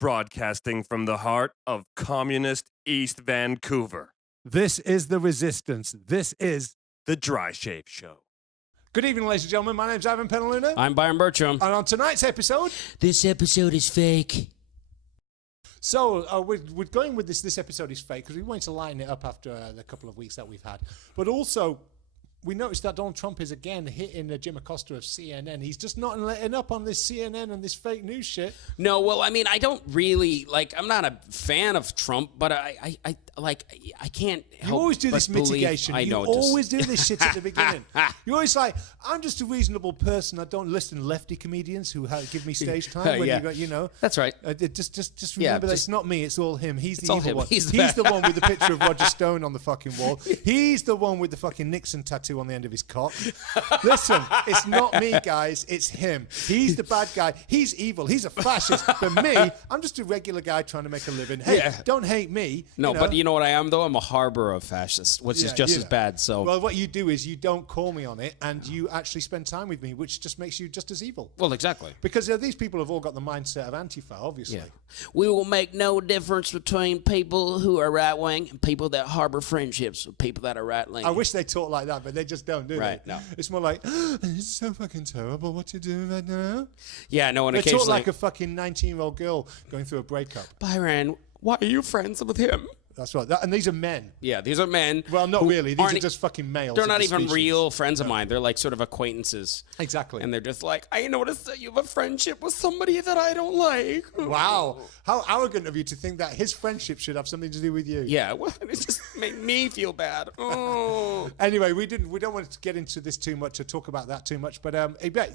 broadcasting from the heart of communist East Vancouver. This is The Resistance. This is The Dry Shave Show. Good evening, ladies and gentlemen. My name's Ivan Penaluna. I'm Byron Bertram. And on tonight's episode... This episode is fake. So, we're going with this episode is fake because we wanted to lighten it up after the couple of weeks that we've had. But also... we noticed that Donald Trump is again hitting Jim Acosta of CNN. He's just not letting up on this CNN and this fake news shit. No, well, I mean, I don't really, I'm not a fan of Trump, but I can't help You always do but this mitigation. I know, you always do this shit at the beginning. You're always like, I'm just a reasonable person. I don't listen to lefty comedians who give me stage time. When Yeah. you know. That's right. Just remember that it's not me. It's all him. He's the all evil him. one. He's He's the one with the picture of Roger Stone on the fucking wall. He's the one with the fucking Nixon tattoo on the end of his cock. Listen, it's not me, guys. It's him. He's the bad guy. He's evil. He's a fascist. But me, I'm just a regular guy trying to make a living. Hey, don't hate me. No, you know? but you know what I am, though? I'm a harbor of fascists, which is just as bad. So, well, what you do is you don't call me on it, and you actually spend time with me, which just makes you just as evil. well, exactly. Because these people have all got the mindset of Antifa, obviously. Yeah. We will make no difference between people who are right wing and people that harbor friendships with people that are right wing. I wish they talk like that, but they just don't, do Right, they? no. It's more like, it's so fucking terrible what you're doing right now. Yeah, no, and They occasionally. talk like a fucking 19-year-old girl going through a breakup. Byron, why are you friends with him? That's right. And these are men. Yeah, these are men. Well, not who really. These are aren't- just fucking males. They're of not the even species. real friends of mine. They're like sort of acquaintances. Exactly. And they're just like, I noticed that you have a friendship with somebody that I don't like. Wow. How arrogant of you to think that his friendship should have something to do with you. Yeah, well, it just made me feel bad. Oh. Anyway, we don't want to get into this too much or talk about that too much, but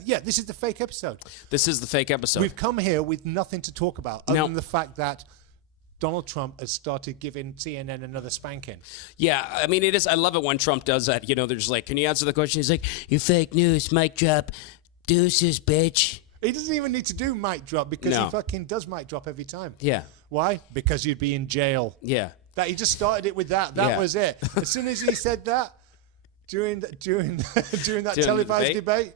yeah, this is the fake episode. This is the fake episode. We've come here with nothing to talk about other No. than the fact that Donald Trump has started giving CNN another spanking. Yeah, I mean, it is. I love it when Trump does that. You know, they're just like, can you answer the question? He's like, you fake news, mic drop, deuces, bitch. He doesn't even need to do mic drop because No. he fucking does mic drop every time. Yeah. Why? Because you'd be in jail. Yeah. That he just started it with that. That Yeah. was it. As soon as he said that during that the televised debate? debate,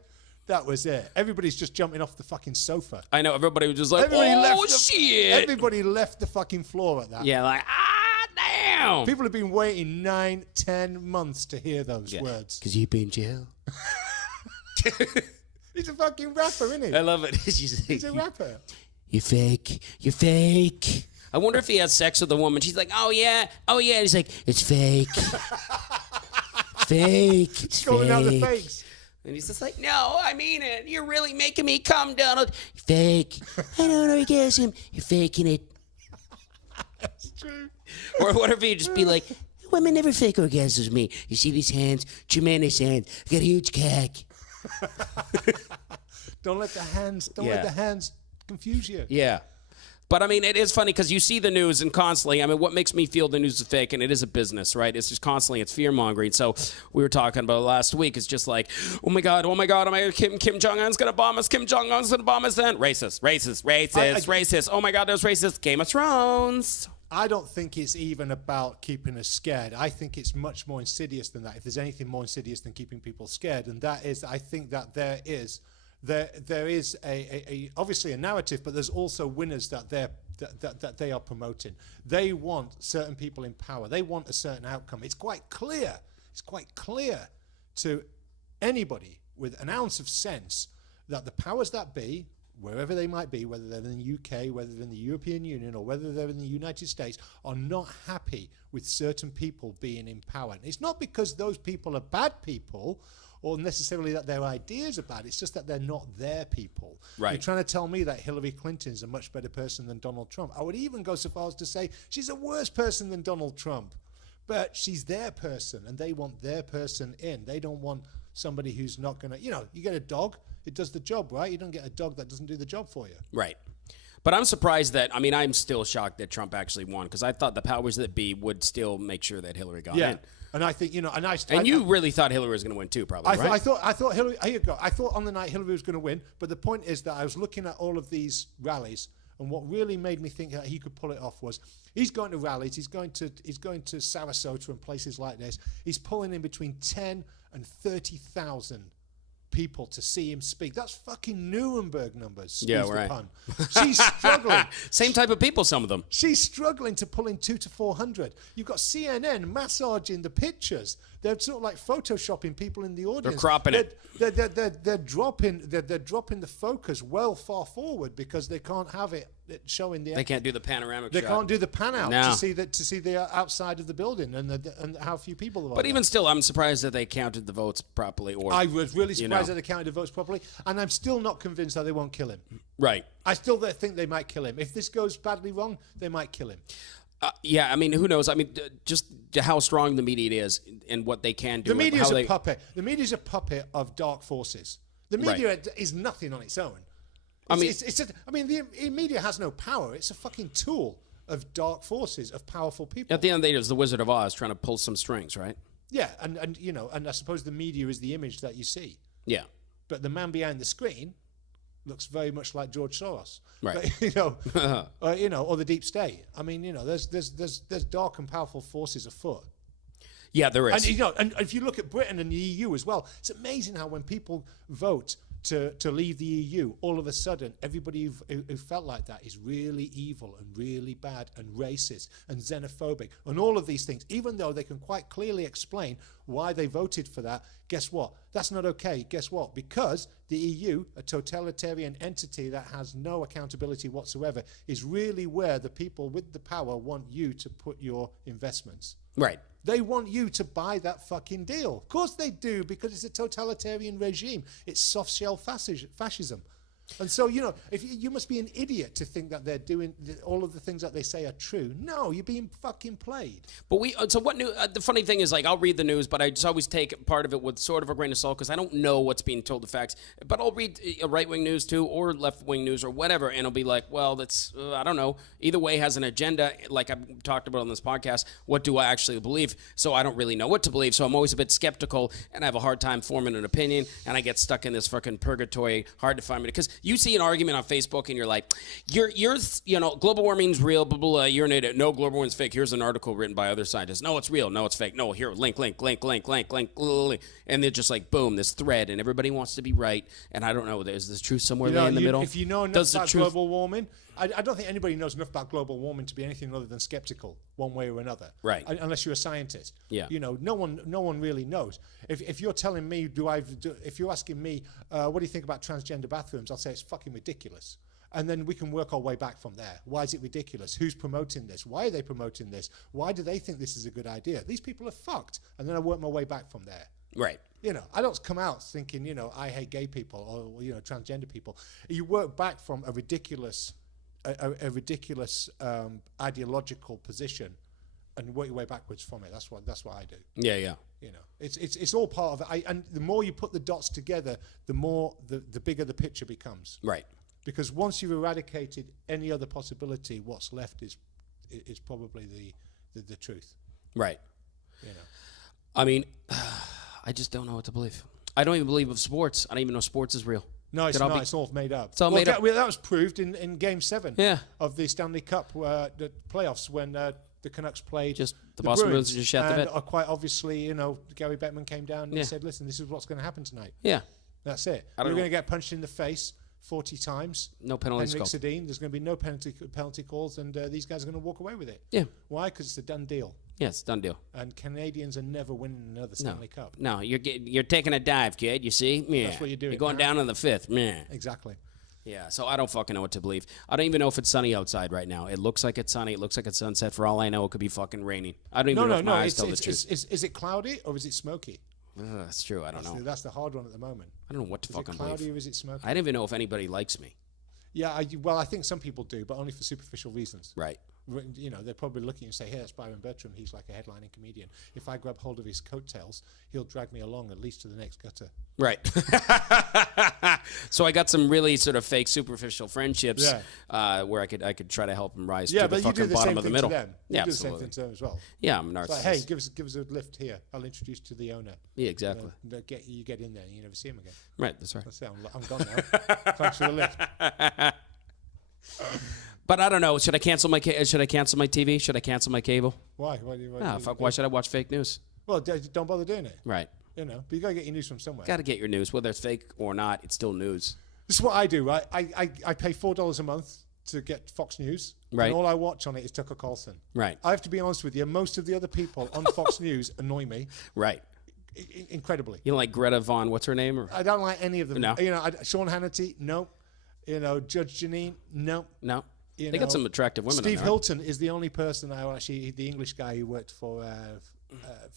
that was it. Everybody's just jumping off the fucking sofa. I know, everybody was just like, shit. Everybody left the fucking floor at that. Yeah, like, damn. People have been waiting 9-10 months to hear those words. Because you've been in jail. He's a fucking rapper, isn't he? I love it. He's a rapper. You fake. You fake. I wonder if he has sex with a woman. She's like, oh yeah. And he's like, it's fake. It's fake. It's Going out the fake. fakes. And he's just like, no, I mean it. You're really making me come, Donald. You're fake. I don't orgasm. You're faking it. That's true. Or what if he'd just be like, women never fake orgasms with me. You see these hands? Tremendous hands. I got a huge cock. Don't let the hands confuse you. Yeah. But I mean, it is funny because you see the news and constantly, I mean, what makes me feel the news is fake, and it is a business, right? It's just constantly, it's fear mongering. So we were talking about last week. It's just like, oh my God, Kim Jong-un's going to bomb us. Kim Jong-un's going to bomb us then. Racist. Oh my God, there's racist. Game of Thrones. I don't think it's even about keeping us scared. I think it's much more insidious than that. If there's anything more insidious than keeping people scared, and that is, I think that there is a obviously a narrative, but there's also winners that they are promoting. They want certain people in power. They want a certain outcome. It's quite clear. It's quite clear to anybody with an ounce of sense that the powers that be, wherever they might be, whether they're in the UK, whether they're in the European Union, or whether they're in the United States, are not happy with certain people being in power. And it's not because those people are bad people or necessarily that their ideas are bad. It's just that they're not their people. Right. You're trying to tell me that Hillary Clinton's a much better person than Donald Trump. I would even go so far as to say she's a worse person than Donald Trump. But she's their person, and they want their person in. They don't want somebody who's not going to, you get a dog, it does the job, right? You don't get a dog that doesn't do the job for you. Right. But I'm surprised that, I mean, I'm still shocked that Trump actually won, because I thought the powers that be would still make sure that Hillary got in. And I think, you really thought Hillary was going to win too, probably, right? I thought Hillary, here you go. I thought on the night Hillary was going to win, but the point is that I was looking at all of these rallies, and what really made me think that he could pull it off was he's going to rallies, he's going to Sarasota and places like this. He's pulling in between 10 and 30,000 people to see him speak. That's fucking Nuremberg numbers. Yeah, excuse the right. pun. She's struggling. Same type of people, some of them. She's struggling to pull in 200 to 400. You've got CNN massaging the pictures. They're sort of like photoshopping people in the audience. They're cropping it. They're dropping the focus well far forward because they can't have it showing the. They can't do the panoramic They shot. can't do the pan out No. to see the outside of the building and how few people there are. But there. even still, I'm surprised that they counted the votes properly. Or I was really surprised know. that they counted the votes properly, and I'm still not convinced that they won't kill him. Right. I still think they might kill him. If this goes badly wrong, they might kill him. Yeah, I mean, who knows? I mean, just how strong the media is and what they can do. The media's how a puppet. The media's a puppet of dark forces. The media is nothing on its own. The media has no power. It's a fucking tool of dark forces, of powerful people. At the end of the day, it's the Wizard of Oz trying to pull some strings, right? Yeah, and I suppose the media is the image that you see. Yeah. But the man behind the screen looks very much like George Soros, Right. or the deep state. I mean, there's dark and powerful forces afoot. Yeah, there is. And if you look at Britain and the EU as well, it's amazing how when people vote to leave the EU, all of a sudden everybody who felt like that is really evil and really bad and racist and xenophobic and all of these things, even though they can quite clearly explain why they voted for that. Guess what? That's not okay. Guess what? Because the EU, a totalitarian entity that has no accountability whatsoever, is really where the people with the power want you to put your investments. Right. They want you to buy that fucking deal. Of course they do, because it's a totalitarian regime. It's soft shell fascism. And so, if you must be an idiot to think that they're doing all of the things that they say are true. No, you're being fucking played. But so what new? The funny thing is, like, I'll read the news, but I just always take part of it with sort of a grain of salt because I don't know what's being told the facts. But I'll read right-wing news too, or left-wing news, or whatever, and I'll be like, well, that's I don't know. Either way has an agenda, like I've talked about on this podcast. What do I actually believe? So I don't really know what to believe. So I'm always a bit skeptical, and I have a hard time forming an opinion, and I get stuck in this fucking purgatory, hard to find me because you see an argument on Facebook and you're like, you're global warming's real, blah, blah, blah, you're an idiot. No, global warming's fake. Here's an article written by other scientists. No, it's real. No, it's fake. No, here, link. And they're just like, boom, this thread, and everybody wants to be right. And I don't know, is the truth somewhere in the middle? If you know enough about global warming, I don't think anybody knows enough about global warming to be anything other than skeptical, one way or another. Right. Unless you're a scientist. Yeah. No one really knows. If you're telling me, if you're asking me, what do you think about transgender bathrooms? I'll say it's fucking ridiculous. And then we can work our way back from there. Why is it ridiculous? Who's promoting this? Why are they promoting this? Why do they think this is a good idea? These people are fucked. And then I work my way back from there. Right. I don't come out thinking, I hate gay people or transgender people. You work back from a ridiculous ideological position and work your way backwards from it. That's what I do. Yeah. It's all part of it. And the more you put the dots together, the bigger the picture becomes. Right. Because once you've eradicated any other possibility, what's left is probably the truth. Right. I mean, I just don't know what to believe. I don't even believe of sports. I don't even know sports is real. No, it's not. It's all made up. It's all made up. That was proved in Game 7 Yeah. of the Stanley Cup the playoffs when the Canucks played Just the Boston Bruins just shot the bed. Quite obviously, Gary Bettman came down and said, listen, this is what's going to happen tonight. Yeah. That's it. We're going to get punched in the face 40 times. No penalties Henrik called. Sedin, there's going to be no penalty calls, and these guys are going to walk away with it. Yeah. Why? Because it's a done deal. Yeah, it's a done deal. And Canadians are never winning another Stanley Cup. No, you're taking a dive, kid. You see? Yeah. That's what you're doing. You're going down on the 5th. Yeah. Exactly. Yeah, so I don't fucking know what to believe. I don't even know if it's sunny outside right now. It looks like it's sunny. It looks like it's sunset. For all I know, it could be fucking raining. I don't even know if my eyes tell the truth. Is it cloudy or is it smoky? That's true. I don't know. That's the hard one at the moment. I don't know what to fucking believe. Is it cloudy or is it smoky? I don't even know if anybody likes me. Yeah, I think some people do, but only for superficial reasons. Right. They're probably looking and say, hey, that's Byron Bertram. He's like a headlining comedian. If I grab hold of his coattails, he'll drag me along at least to the next gutter. Right. So I got some really sort of fake superficial friendships where I could try to help them rise to the fucking bottom of the middle. Yeah, do the same thing to them as well. Yeah, I'm a narcissist. Like, hey, give us a lift here. I'll introduce you to the owner. Yeah, exactly. You get in there and you never see him again. Right, that's right. That's it. I'm gone now. Thanks for the lift. But I don't know. Should I cancel my TV? Should I cancel my cable? Why? Why should I watch fake news? Well, don't bother doing it. Right. You know, but you got to get your news from somewhere. Got to get your news. Whether it's fake or not, it's still news. This is what I do, right? I pay $4 a month to get Fox News. Right. And all I watch on it is Tucker Carlson. Right. I have to be honest with you. Most of the other people on Fox News annoy me. Right. Incredibly. You don't like Greta Von, what's her name? Or? I don't like any of them. No. You know, Sean Hannity, no. You know, Judge Janine, no. No. You They got some attractive women Steve on there. Hilton is the only person the English guy who worked for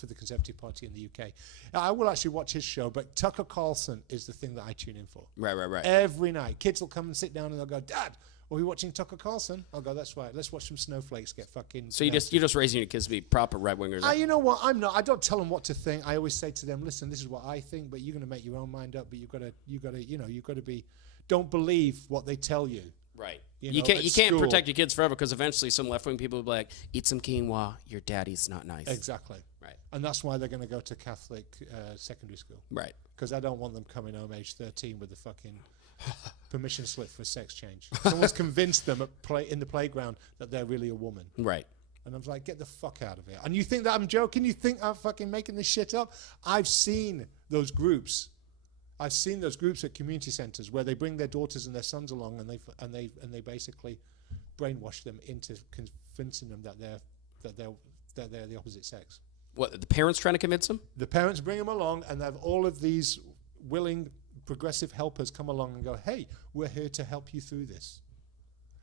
the Conservative Party in the UK. I will actually watch his show, but Tucker Carlson is the thing that I tune in for. Right. Every night. Kids will come and sit down and they'll go, Dad, are we watching Tucker Carlson? I'll go, that's right. Let's watch some snowflakes get fucking... So you're just raising your kids to be proper right-wingers. You know what? I'm not. I don't tell them what to think. I always say to them, listen, this is what I think, but you're going to make your own mind up, but you've got to be... Don't believe what they tell you. Right. You can't protect your kids forever because eventually some left-wing people will be like, eat some quinoa, your daddy's not nice. Exactly. Right. And that's why they're going to go to Catholic secondary school. Right. Because I don't want them coming home age 13 with a fucking permission slip for a sex change. Someone's convinced them in the playground that they're really a woman. Right. And I'm like, get the fuck out of here. And you think that I'm joking? You think I'm fucking making this shit up? I've seen those groups. I've seen those groups at community centres where they bring their daughters and their sons along, and they basically brainwash them into convincing them that they're the opposite sex. What, the parents trying to convince them? The parents bring them along, and they have all of these willing progressive helpers come along and go, hey, we're here to help you through this.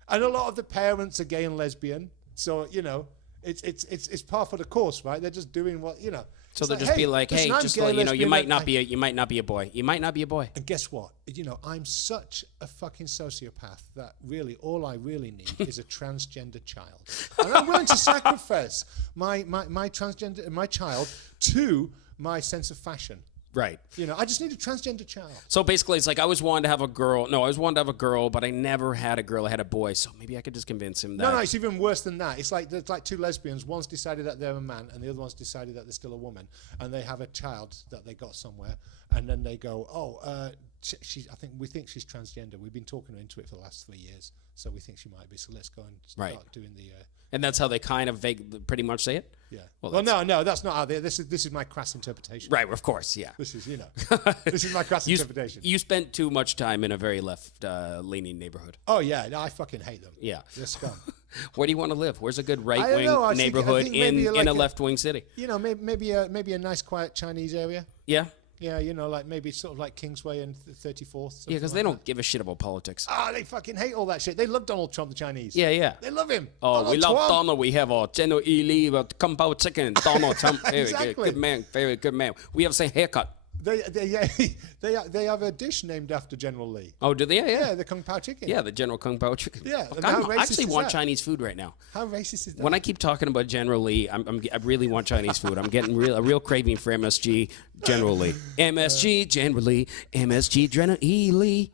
And a lot of the parents are gay and lesbian, so you know it's par for the course, right? They're just doing what you know. So they'll just be like, hey, listen, just like, you know, you might not be a boy. You might not be a boy. And guess what? You know, I'm such a fucking sociopath that really all I really need is a transgender child. And I'm willing to sacrifice my child to my sense of fashion. Right. You know, I just need a transgender child. So basically, it's like I always wanted to have a girl. No, I always wanted to have a girl, but I never had a girl. I had a boy. So maybe I could just convince him that. No, it's even worse than that. It's like there's like two lesbians. One's decided that they're a man, and the other one's decided that they're still a woman, and they have a child that they got somewhere, and then they go, we think she's transgender. We've been talking her into it for the last 3 years, so we think she might be. So let's go and start doing the. And that's how they kind of pretty much say it? Yeah. Well, no, that's not how they... This is my crass interpretation. Right, of course, yeah. This is, this is my crass interpretation. You spent too much time in a very left-leaning neighborhood. Oh, yeah. No, I fucking hate them. Yeah. They're scum. Where do you want to live? Where's a good right-wing neighborhood in a left-wing city? You know, maybe a nice, quiet Chinese area. Yeah? Yeah, you know, like maybe sort of like Kingsway and 34th. Yeah, because they don't give a shit about politics. Oh, they fucking hate all that shit. They love Donald Trump, the Chinese. Yeah. They love him. Oh, Donald we love Trump. Donald. We have a General Lee, Kung Pao Chicken, Donald Trump. Exactly. Good man, very good man. We have the same haircut. They have a dish named after General Lee. Oh, do they? Yeah, the Kung Pao chicken. Yeah, the General Kung Pao chicken. Yeah. Look, and how I racist actually is want that? Chinese food right now. How racist is that? When I keep talking about General Lee, I really want Chinese food. I'm getting a real craving for MSG General Lee. MSG General Lee. MSG General E. Lee.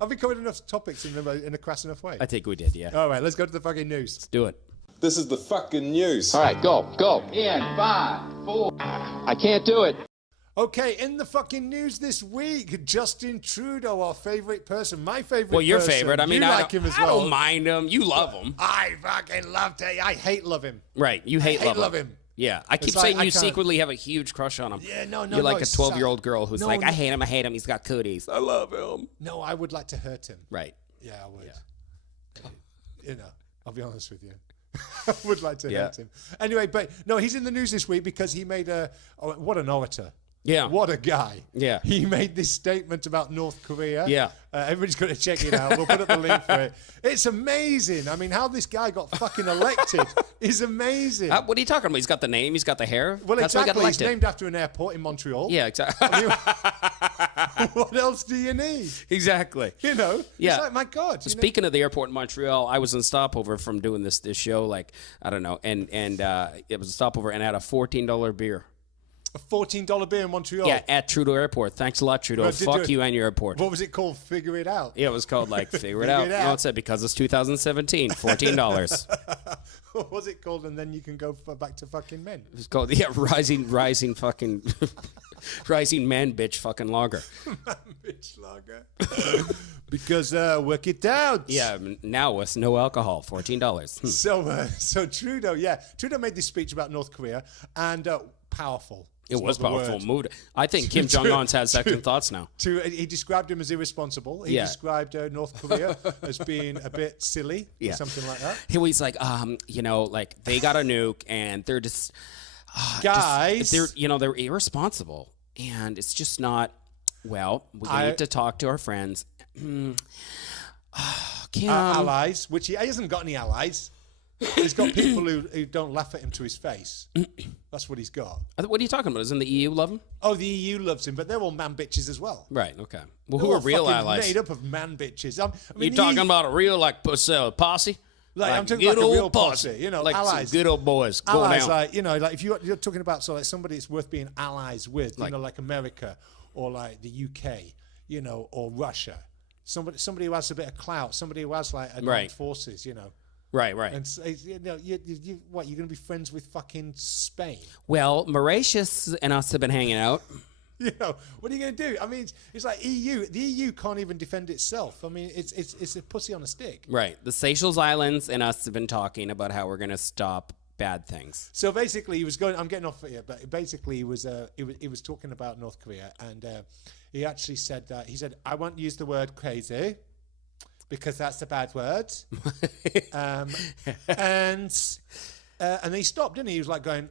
Have we covered enough topics in a crass enough way? I think we did, yeah. All right, let's go to the fucking news. Let's do it. This is the fucking news. All right, go. In 5, 4. I can't do it. Okay, in the fucking news this week, Justin Trudeau, our favorite person, my favorite. Well, your person. favorite. I mean, you I like him as well. don't mind him. You love him. I fucking loved him. I hate love him. Right. You hate love him. Yeah. I keep It's like, saying I you can't- secretly have a huge crush on him. Yeah, no. You're like a it's 12-year-old girl who's No, like, no. I hate him. He's got cooties. I love him. No, I would like to hurt him. Right. Yeah, I would. You know, I'll be honest with you. I would like to hurt him. Anyway, but no, he's in the news this week because he made what an orator. Yeah. What a guy. Yeah. He made this statement about North Korea. Yeah. Everybody's got to check it out. We'll put up the link for it. It's amazing. I mean, how this guy got fucking elected is amazing. What are you talking about? He's got the name. He's got the hair. Well, That's why he got exactly. It's elected. named after an airport in Montreal. Yeah, exactly. I mean, what else do you need? Exactly. You know? Yeah. It's like, my God. you know? Speaking of the airport in Montreal, I was in stopover from doing this show, like, I don't know, and it was a stopover, and I had a $14 beer. A $14 beer in Montreal. Yeah, at Trudeau Airport. Thanks a lot, Trudeau. Well, did Fuck you and your airport. What was it called? Figure it out. Yeah, it was called, like, Figure It Figure Out. It Out. No, it said because it's 2017, $14. What was it called? And then you can go back to fucking men. It was called, rising fucking, rising man bitch fucking lager. Bitch lager. Because work it out. Yeah, now with no alcohol, $14. So Trudeau, Trudeau made this speech about North Korea and powerful. It was not the powerful word. mood. I think Kim Jong-un's has second thoughts now. He described him as irresponsible. He Yeah. described North Korea as being a bit silly Yeah. or something like that. He's like, like they got a nuke and they're just Guys, they're irresponsible, and it's just not. Well, we need to talk to our friends. Kim, allies, which he hasn't got any allies. He's got people who don't laugh at him to his face. That's what he's got. What are you talking about? Isn't the EU love him? Oh, the EU loves him, but they're all man bitches as well. Right. Okay. Well, They're who are all real fucking allies? made up of man bitches. I mean, You talking about a real posse? Like, I'm talking good about a real old posse, you know, like allies. some good old boys going Allies, out. like, you know, like if you're talking about like somebody it's worth being allies with, Like- you know, like America or like the UK, you know, or Russia. Somebody who has a bit of clout, somebody who has like armed Right. forces, you know. Right. And so, you know, what, you're going to be friends with fucking Spain? Well, Mauritius and us have been hanging out. You know, what are you going to do? I mean, it's like EU. The EU can't even defend itself. I mean, it's a pussy on a stick. Right. The Seychelles Islands and us have been talking about how we're going to stop bad things. So basically, he was going. I'm getting off here, but basically, he was talking about North Korea, and he actually said that he said, "I won't use the word crazy because that's a bad word," and he stopped, didn't he? He was like going,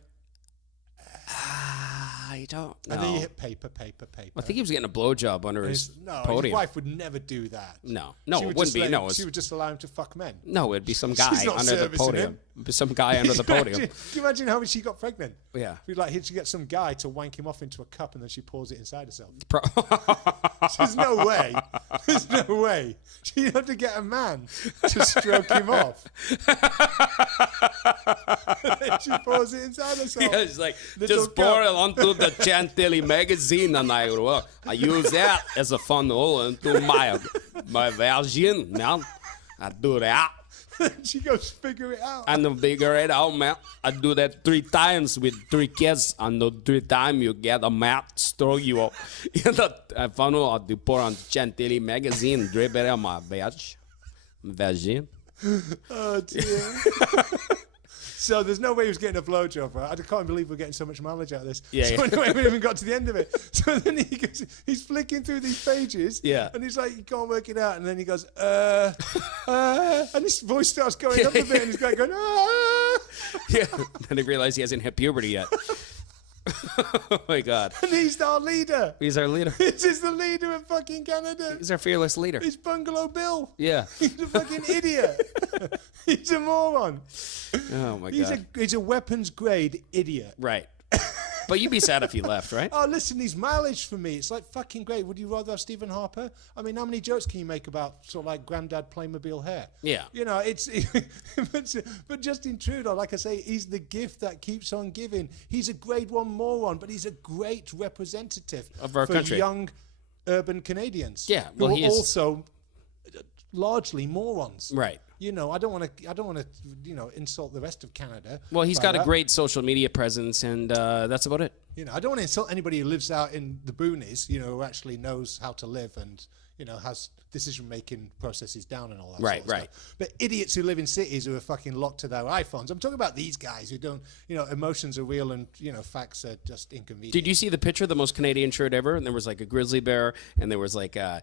I don't know. and then you hit paper. I think he was getting a blowjob under his No, his podium. wife would never do that. No, She it would wouldn't just be. let No, him- it's, she would just allow him to fuck men. no, it'd be some guy not under the servicing podium. him. It'd be some guy under the podium. Can you imagine how she got pregnant? Yeah. She'd like she get some guy to wank him off into a cup and then she pours it inside herself. Pro- There's no way. There's no way. She'd have to get a man to stroke him off. She pours it inside herself. Yeah, it's like, Little just pour it cup. onto the Chantilly magazine, and I use that as a funnel into my vagina, man. I do that, She goes figure it out. and to figure it out, man. I do that 3 times with 3 kids, and the 3 times you get a mat, stroke you up in the funnel. I do pour on Chantilly magazine, drip it on my vagina. Oh dear. So there's no way he was getting a blowjob, right? I can't believe we're getting so much mileage out of this. Yeah, So yeah. anyway, we haven't even got to the end of it. So then he's flicking through these pages. Yeah. And he's like, you can't work it out. And then he goes, and his voice starts going up a bit, and he's going, Yeah. Then he realized he hasn't hit puberty yet. Oh my God. And he's our leader. He's our leader. This is the leader of fucking Canada. He's our fearless leader. He's Bungalow Bill. Yeah. He's a fucking idiot. He's a moron. Oh my God. He's a weapons grade idiot. Right. But you'd be sad if he left, right? Oh, listen, he's mileage for me. It's like fucking great. Would you rather have Stephen Harper? I mean, how many jokes can you make about sort of like granddad Playmobil hair? Yeah. You know, but Justin Trudeau, like I say, he's the gift that keeps on giving. He's a grade 1 moron, but he's a great representative Of our for country. young urban Canadians. Yeah, who well, are he is- also largely morons. Right. You know, I don't want to, you know, insult the rest of Canada. Well, he's by got a that. great social media presence, and that's about it. You know, I don't want to insult anybody who lives out in the boonies, you know, who actually knows how to live and, you know, has decision-making processes down and all that Right, sort of right. stuff. But idiots who live in cities who are fucking locked to their iPhones. I'm talking about these guys who don't, you know, emotions are real and, you know, facts are just inconvenient. Did you see the picture, the most Canadian shirt ever? And there was like a grizzly bear, and there was like a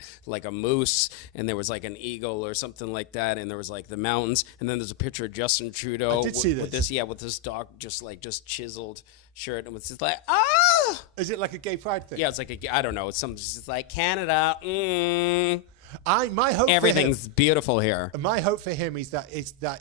moose, and there was like an eagle or something like that, and there was like the mountains, and then there's a picture of Justin Trudeau I did see with this. with this dog just chiseled shirt, and it's just like Is it like a gay pride thing? yeah, it's like I don't know, it's something just like Canada. My hope Everything's beautiful here. My hope for him is that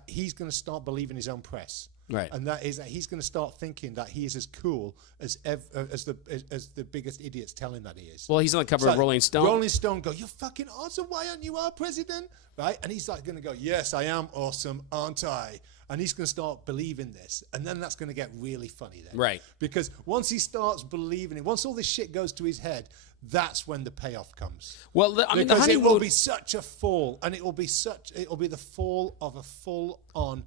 he's going to start believing his own press. Right. And that is that he's going to start thinking that he is as cool as the biggest idiots tell him that he is. Well, he's on the cover It's of like, Rolling Stone. Rolling Stone go, you're fucking awesome. Why aren't you our president? Right? And he's like going to go, yes, I am awesome, aren't I? And he's going to start believing this. And then that's going to get really funny then. Right. Because once he starts believing it, once all this shit goes to his head, that's when the payoff comes. Well, the Because it will honeymoon. be such a fall, and it will be the fall of a full-on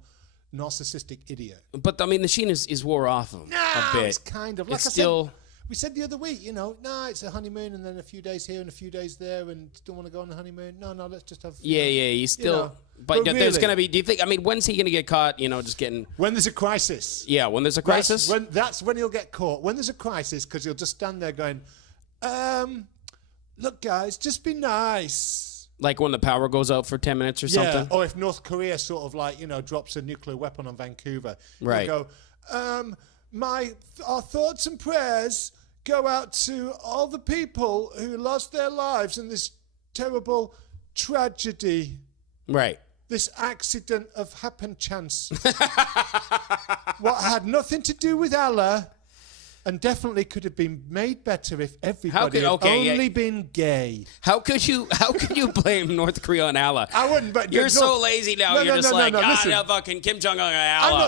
narcissistic idiot. But I mean, the sheen is wore off him a bit. It's kind of like It's I still. said. We said the other week, it's a honeymoon and then a few days here and a few days there and don't want to go on a honeymoon. No, let's just have... Yeah, he's still... But there's really, going to be... Do you think... I mean, when's he going to get caught, just getting... When there's a crisis. Yeah, when there's a crisis? That's when he'll get caught. When there's a crisis, because he'll just stand there going, look, guys, just be nice. Like when the power goes out for 10 minutes or something? Or if North Korea sort of drops a nuclear weapon on Vancouver. Right. He'll go, our thoughts and prayers go out to all the people who lost their lives in this terrible tragedy. Right. This accident of happen chance. What had nothing to do with Allah and definitely could have been made better if everybody had only been gay. How could you blame North Korea on Allah? I wouldn't, but... You're so lazy now. You're just fucking Kim Jong-un on Allah. I'm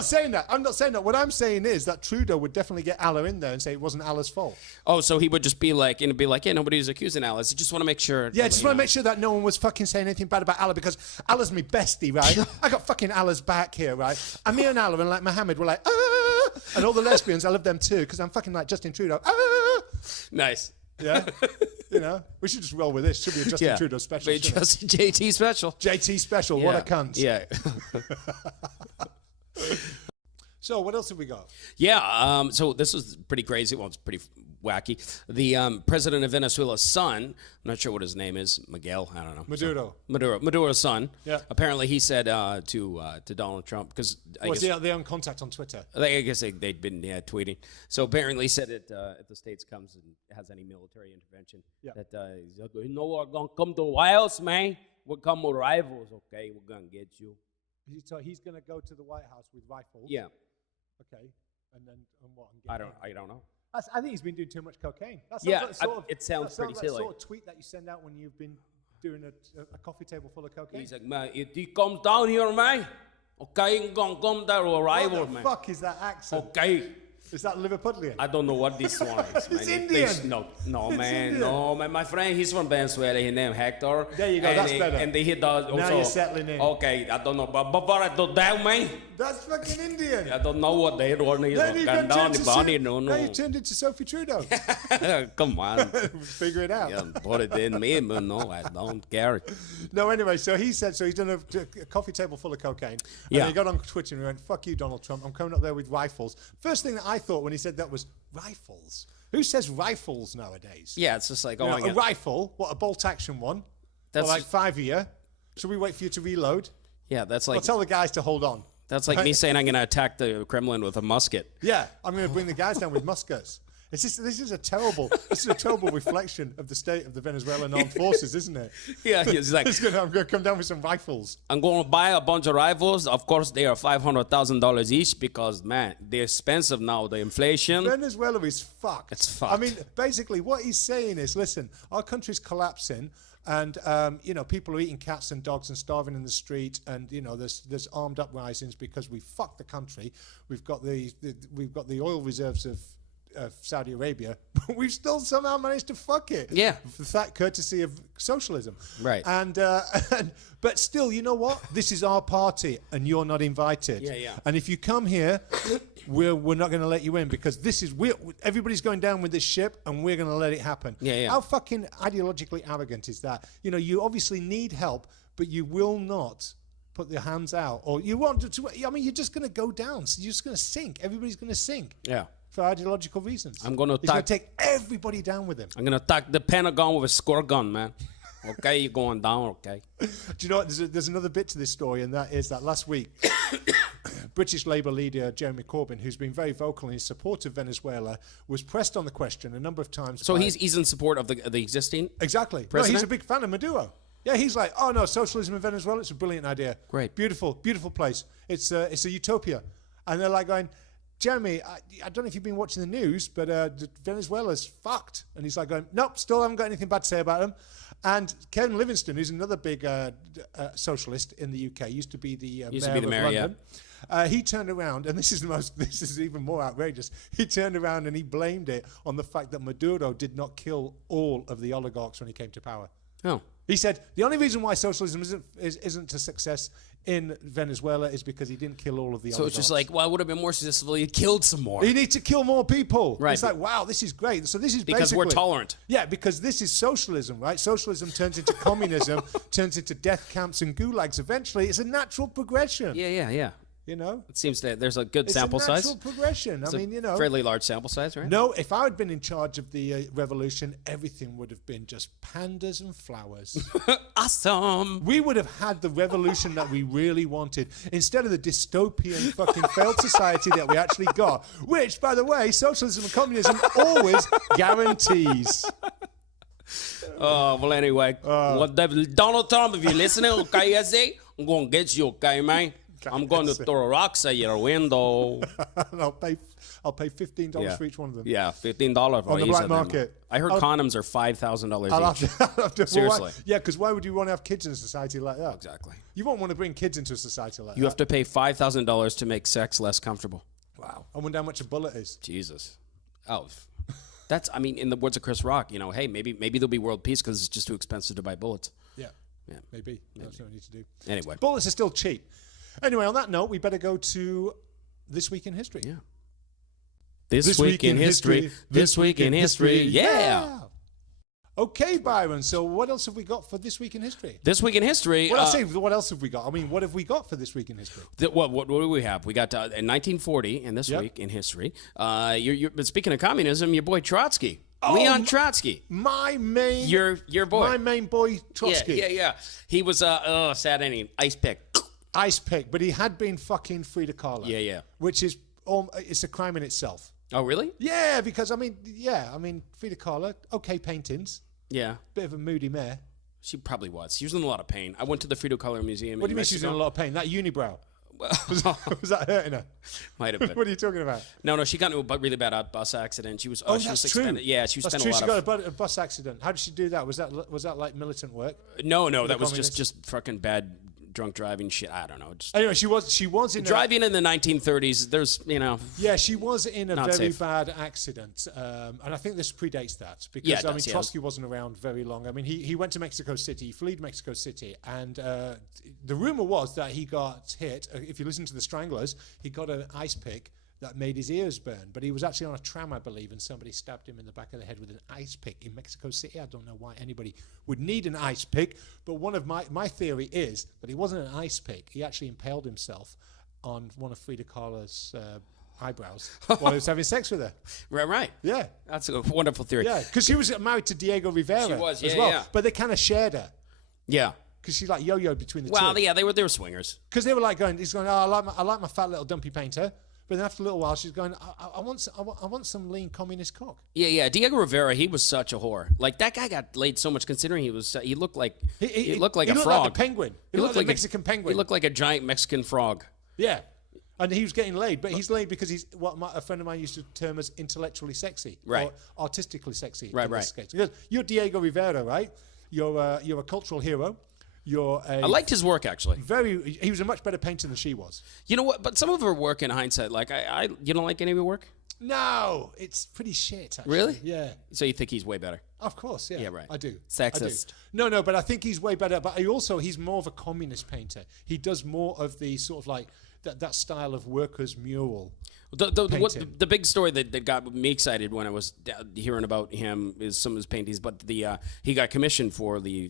not saying that. What I'm saying is that Trudeau would definitely get Allah in there and say it wasn't Allah's fault. Oh, so he would just be like, yeah, nobody's accusing Allah. So just want to make sure. Yeah, just want to make sure that no one was fucking saying anything bad about Allah because Allah's my bestie, right? I got fucking Allah's back here, right? And me and Allah and like Muhammad were like, and all the lesbians, I love them too because I'm fucking like Justin Trudeau. Nice. Yeah. We should just roll with this. Should be a Justin Trudeau special. Just JT special. JT special. Yeah. What a cunt. Yeah. So what else have we got? Yeah. So this was pretty crazy. Well, it's pretty wacky. The president of Venezuela's son, I'm not sure what his name is, Miguel, I don't know. Maduro's son. Yeah. Apparently he said to Donald Trump, because they're on contact on Twitter. I guess they'd been tweeting. So apparently he said it if the States comes and has any military intervention, that we're going to come to the White House, man. We'll come with rifles, okay? We're going to get you. So he's going to go to the White House with rifles? Yeah. Okay. And then what? I don't know. I think he's been doing too much cocaine. It sounds pretty silly. Sort of tweet that you send out when you've been doing a coffee table full of cocaine. He's like, man, if he comes down here, man, okay, he's going to come there with rifles, man. What the fuck is that accent? Okay. Is that Liverpudlian? I don't know what this one is. It's Indian. No, man. No, man. My friend, he's from Venezuela. His name Hector. There you go. That's better. And he does also. Now you're settling in. Okay, I don't know. But I don't know, man. That's fucking Indian. I don't know what they're doing. Now you turned into Sophie Trudeau. Come on. Figure it out. Yeah, put it in me, but no, I don't care. No, anyway, so he said, he's done a coffee table full of cocaine. And he got on Twitter and he went, fuck you, Donald Trump. I'm coming up there with rifles. First thing that I thought when he said that was, rifles? Who says rifles nowadays? Yeah, it's just like, a rifle? What, a bolt action one? That's like 5 a year? Should we wait for you to reload? Yeah, that's like... I'll tell the guys to hold on. That's like me saying I'm going to attack the Kremlin with a musket. Yeah, I'm going to bring the guys down with muskets. This is a terrible reflection of the state of the Venezuelan armed forces, isn't it? Yeah, he's like, I'm going to come down with some rifles. I'm going to buy a bunch of rifles. Of course, they are $500,000 each because, man, they're expensive now. The inflation. Venezuela is fucked. It's fucked. I mean, basically, what he's saying is, listen, our country's collapsing. And people are eating cats and dogs and starving in the street, and there's armed uprisings because we fucked the country. We've got the oil reserves of Saudi Arabia, but we've still somehow managed to fuck it. Yeah, that courtesy of socialism. Right. And but still, you know what? This is our party, and you're not invited. Yeah. And if you come here, we're not going to let you in because everybody's going down with this ship, and we're going to let it happen. Yeah. How fucking ideologically arrogant is that? You obviously need help, but you will not put your hands out, or you want to. You're just going to go down. So you're just going to sink. Everybody's going to sink. Yeah. For ideological reasons. I'm going to take everybody down with him. I'm going to attack the Pentagon with a squirt gun, man. Okay, you're going down, okay. Do you know what? There's another bit to this story, and that is that last week, British Labour leader Jeremy Corbyn, who's been very vocal in his support of Venezuela, was pressed on the question a number of times. So he's in support of the existing Exactly. president? No, he's a big fan of Maduro. Yeah, he's like, oh no, socialism in Venezuela, it's a brilliant idea. Great. Beautiful place. It's a utopia. And they're like going, Jeremy, I don't know if you've been watching the news, but Venezuela's fucked. And he's like going, nope, still haven't got anything bad to say about them. And Ken Livingstone, who's another big socialist in the UK, used to be the mayor of London. Yeah. He turned around, and this is even more outrageous. He turned around and he blamed it on the fact that Maduro did not kill all of the oligarchs when he came to power. Oh. He said the only reason why socialism isn't a success in Venezuela is because he didn't kill all of the So it's just oligarchs. like, well, it would have been more successful if he killed some more. You need to kill more people. Right. It's like, wow, this is great. So this is Because we're basically- tolerant. Yeah, because this is socialism, right? Socialism turns into communism, turns into death camps and gulags. Eventually, it's a natural progression. Yeah. You know, It seems that there's a good it's sample a size. natural progression. It's I a mean, you know, fairly large sample size, right? no, if I had been in charge of the revolution, everything would have been just pandas and flowers. Awesome. We would have had the revolution that we really wanted instead of the dystopian fucking failed society that we actually got, which, by the way, socialism and communism always guarantees. Oh, well, anyway. Donald Trump, if you're listening, okay, I say, I'm going to get you, okay, man? I'm going to throw rocks at your window. And I'll pay $15 for each one of them. Yeah, $15 for On the each black of them. market. I heard condoms are $5,000 I'll each. have to, Seriously. yeah, because why would you want to have kids in a society like that? Exactly. You won't want to bring kids into a society like You that. have to pay $5,000 to make sex less comfortable. Wow. I wonder how much a bullet is. Jesus. Oh, that's, I mean, in the words of Chris Rock, you know, hey, maybe there'll be world peace because it's just too expensive to buy bullets. Yeah. Yeah. Maybe. That's what we need to do. Anyway. Bullets are still cheap. Anyway, on that note, we better go to This Week in History. Yeah. This week in history. This week in history. Yeah. Okay, Byron. So what else have we got for This Week in History? This week in history. Well, I say, what else have we got? I mean, what have we got for This Week in History? What do we have? We got in 1940 in this week in history. But speaking of communism, your boy Trotsky. Leon Trotsky. My main... Your boy. My main boy, Trotsky. Yeah. He was, sad ending, ice pick. Ice pick, but he had been fucking Frida Kahlo. Yeah. Which is, it's a crime in itself. Oh, really? Yeah, because, I mean, Frida Kahlo, okay paintings, Yeah. bit of a moody mare. She probably was. She was in a lot of pain. I went to the Frida Kahlo Museum What do in you mean she's in a lot of pain? That unibrow. Was that hurting her? Might have been. What are you talking about? No, she got into a really bad bus accident. She was, she that's was true. Yeah, she was That's spending true. a She lot got of... a bus accident. How did she do that? Was that like militant work? No, that was communists? just fucking bad drunk driving shit. I don't know. Just Anyway, she was in driving in the 1930s. There's, Yeah, she was in a Not very safe. bad accident, and I think this predates that because Yeah, it I mean does, yeah. Trotsky wasn't around very long. I mean he went to Mexico City, he fled Mexico City, and the rumor was that he got hit. If you listen to the Stranglers, he got an ice pick that made his ears burn, but he was actually on a tram, I believe, and somebody stabbed him in the back of the head with an ice pick in Mexico City. I don't know why anybody would need an ice pick, but one of my theory is that he wasn't an ice pick. He actually impaled himself on one of Frida Kahlo's eyebrows while he was having sex with her. right. Yeah. That's a wonderful theory. Yeah, because she was married to Diego Rivera She was, as yeah, well, yeah. but they kind of shared her Yeah. because she like yo-yoed between the Well, two. yeah, they were swingers. Because they were like he's going, oh, I like my fat little dumpy painter. But then after a little while, she's going, I want some lean communist cock. Yeah. Diego Rivera, he was such a whore. Like that guy got laid so much, considering he was. He looked like he looked like a frog. Like a penguin. He looked like a Mexican penguin. He looked like a giant Mexican frog. Yeah. And he was getting laid, but he's laid because he's what a friend of mine used to term as intellectually sexy, Right. or artistically sexy. Right, in this right. case. Because you're Diego Rivera, right? You're a cultural hero. You're a I liked his work, actually. he was a much better painter than she was. You know what? But some of her work, in hindsight, like you don't like any of her work? No, it's pretty shit. Actually. Really? Yeah. So you think he's way better? Of course, yeah. Yeah, right. I do. Sexist. I do. No, but I think he's way better. But he's more of a communist painter. He does more of the sort of like that style of workers' mural. The big story that got me excited when I was hearing about him is some of his paintings, but he got commissioned for the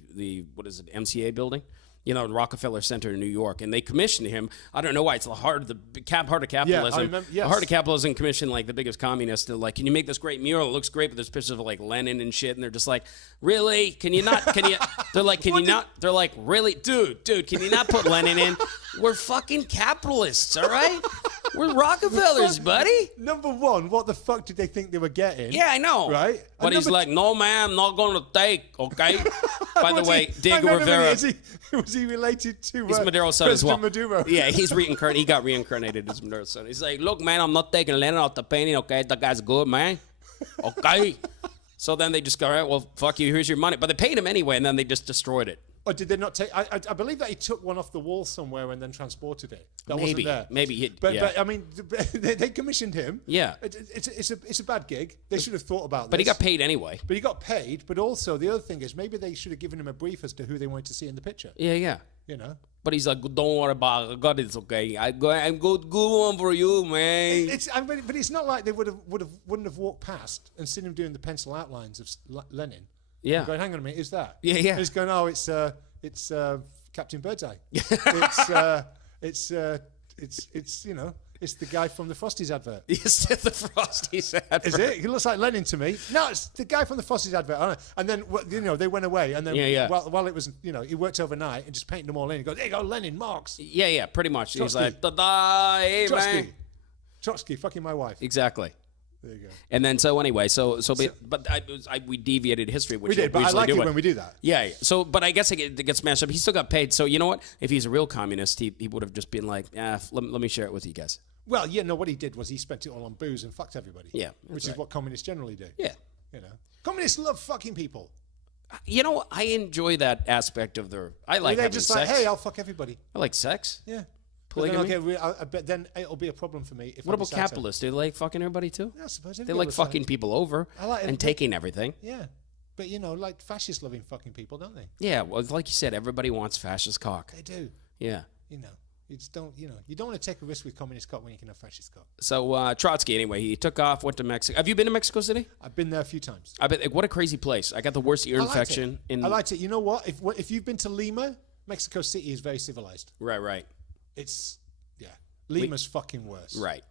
MCA building, the Rockefeller Center in New York, and they commissioned him. I don't know why. It's the heart of capitalism. Yeah, I remember, yes. The heart of capitalism commissioned like the biggest communist. They're like, can you make this great mural? It looks great, but there's pictures of like Lenin and shit, and they're just like, really? Can you not? Can you? They're like, can you not? They're like, really, dude, can you not put Lenin in? We're fucking capitalists, all right? We're Rockefellers, buddy. Number one, what the fuck did they think they were getting? Yeah, I know. Right? But And he's number like, no, man, not going to take, okay? By the way, Diego hang on a minute, Rivera. was he related to He's Maduro's son as well. President Maduro? Yeah, he's reincarnated. He got reincarnated as Maduro's son. He's like, look, man, I'm not taking Lenin off the painting, okay? That guy's good, man. Okay. So then they just go, all right, well, fuck you, here's your money. But they paid him anyway, and then they just destroyed it. Or did they not take? I believe that he took one off the wall somewhere and then transported it. That Maybe. wasn't there. Maybe. But I mean, they commissioned him. Yeah. It's a bad gig. They should have thought about this. But he got paid anyway. But he got paid. But also the other thing is maybe they should have given him a brief as to who they wanted to see in the picture. Yeah. You know, But he's like, don't worry about it. God, it's okay. I'm good one for you, man. But it's not like they wouldn't have walked past and seen him doing the pencil outlines of Lenin. Yeah. Going, hang on a minute, is that? Yeah, yeah. And he's going, oh, it's Captain Birdseye. it's you know, it's the guy from the Frosties advert. It's the Frosties advert. Is it? He looks like Lenin to me. No, it's the guy from the Frosties advert. I don't know. And then, you know, they went away. And then while it was, you know, he worked overnight and just painted them all in. He goes, there you go, Lenin, Marx. Yeah, pretty much. Trotsky. He's like, da-da, hey, man. Trotsky, fucking my wife. Exactly. There you go. And then, so anyway, we deviated history. Which we did, but I like it when we do that. Yeah. So, but I guess it gets smashed up. He still got paid. So, you know what? If he's a real communist, he would have just been like, let me share it with you guys. Well, yeah, no, what he did was he spent it all on booze and fucked everybody. Yeah. Which is what communists generally do. Yeah. You know, communists love fucking people. You know, I enjoy that aspect of their. I like they're having just sex. like, hey, I'll fuck everybody. I like sex. Yeah. Polygamy. I bet then it'll be a problem for me. What about capitalists? Do they like fucking everybody too? Yeah, I suppose they like fucking people over and taking everything. Yeah. But, you know, like fascists loving fucking people, don't they? Yeah, well, like you said, everybody wants fascist cock. They do. Yeah. You know, you just don't, you know, you don't want to take a risk with communist cock when you can have fascist cock. So Trotsky, anyway, he took off, went to Mexico. Have you been to Mexico City? I've been there a few times. I bet. What a crazy place. I got the worst ear infection. I liked it. You know what? If you've been to Lima, Mexico City is very civilized. Right. It's, yeah. Lima's fucking worse. Right.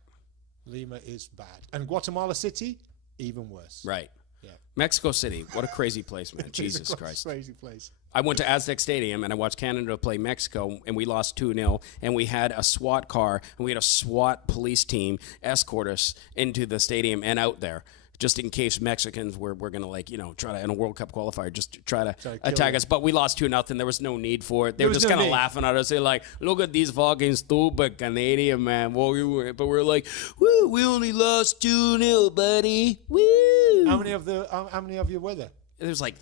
Lima is bad. And Guatemala City, even worse. Right. Yeah. Mexico City, what a crazy place, man. Jesus Christ. Crazy place. I went to Aztec Stadium and I watched Canada play Mexico and we lost 2-0 and we had a SWAT car and we had a SWAT police team escort us into the stadium and out there just in case Mexicans were going to, like, you know, try to, in a World Cup qualifier, just try to attack us. But we lost 2-0. There was no need for it. They were just kind of laughing at us. They're like, look at these fucking stupid Canadian, man. But we're like, woo, we only lost 2-0, buddy. Woo. How many of you were there? There was like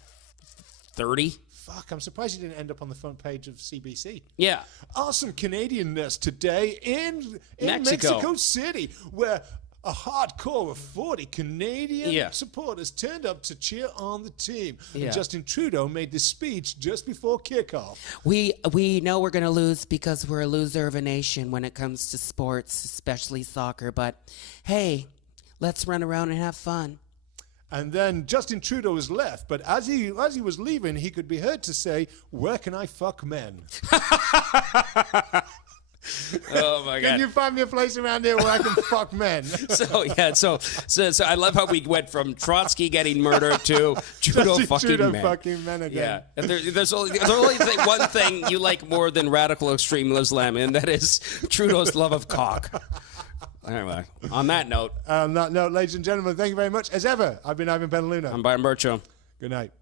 30. Fuck, I'm surprised you didn't end up on the front page of CBC. Yeah. Awesome Canadianness today in Mexico City, where a hardcore of 40 Canadian supporters turned up to cheer on the team. Yeah. And Justin Trudeau made this speech just before kickoff. We know we're going to lose because we're a loser of a nation when it comes to sports, especially soccer. But hey, let's run around and have fun. And then Justin Trudeau was left, but as he was leaving, he could be heard to say, "Where can I fuck men?" Oh my God! Can you find me a place around here where I can fuck men? So I love how we went from Trotsky getting murdered to Trudeau fucking men. Again. Yeah, and there's only one thing you like more than radical extreme Islam, and that is Trudeau's love of cock. Anyway, on that note, ladies and gentlemen, thank you very much. As ever, I've been Ivan Benaluna. I'm Byron Bircham. Good night.